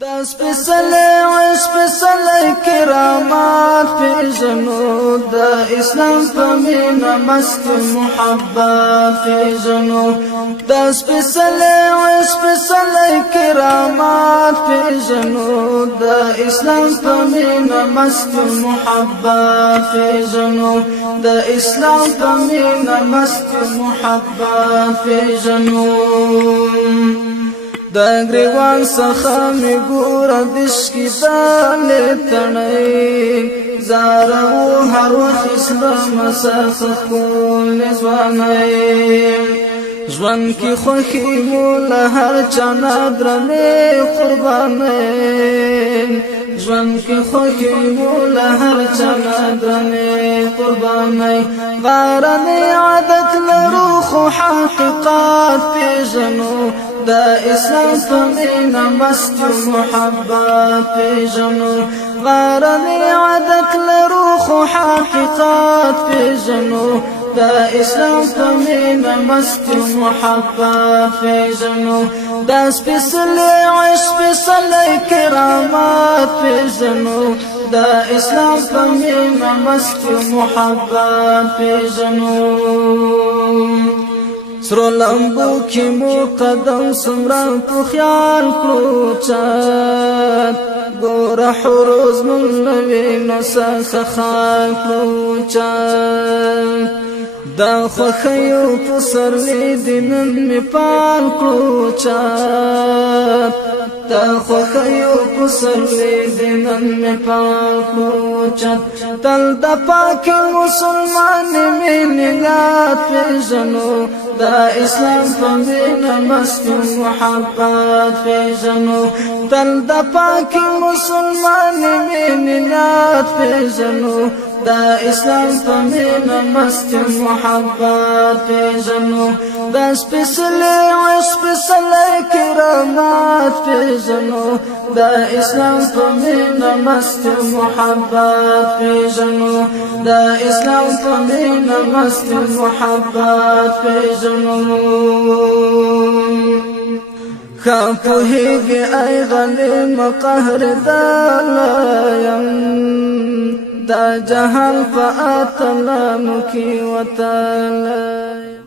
دا سپیڅلی عشق سپیڅلی کرامات پیژنو دا اسلام په مینه مست محبت پیژنو دا سپیڅلی عشق سپیڅلی کرامات پیژنو دا اسلام په مینه مست محبت پیژنو دا اسلام په مینه مست محبت پیژنو دا گریوان سخا می گورا دشکی دالی تنی زارو هر وقت اسلام سخ کول زوانی جوان کی خوخی مولا هر چانا درمی قربانی جوان کی خوخی مولا هر چانا درمی قربانی غارنی عادت لروخ و حقیقات پیژنو دا اسلام په مینه مست محبت پیژنو غارنی عادت لرو خو حقیقت پیژنو دا اسلام په مینه مست محبت پیژنو دا سپیڅلی عشق سپیڅلی کرامات پیژنو دا اسلام په مینه مست محبت پیژنو سرو لمبو کی مو قدم سمران تو خیال کلو چاد گورا حروز من نوی نسخ خال کلو چاد دا خوخیو پسر لیدنن می پال کلو چاد دا خوخیو پسر لیدنن می پال کلو چاد تل دا پاک مسلمان می نگات پیژنو دا اسلام په مینه مست محبت پیژنو تل دا پاک مسلمان مینات پیژنو دا اسلام په مینه مست محبت پیژنو دا سپیڅلی عشق سپیڅلی کرامات پیژنو دا اسلام په مینه مست محبت پیژنو دا اسلام په مینه مست محبت پیژنو خاپوهیږي ای غلیم قهر دالایم دا جهان په اتلانو کې وتالایم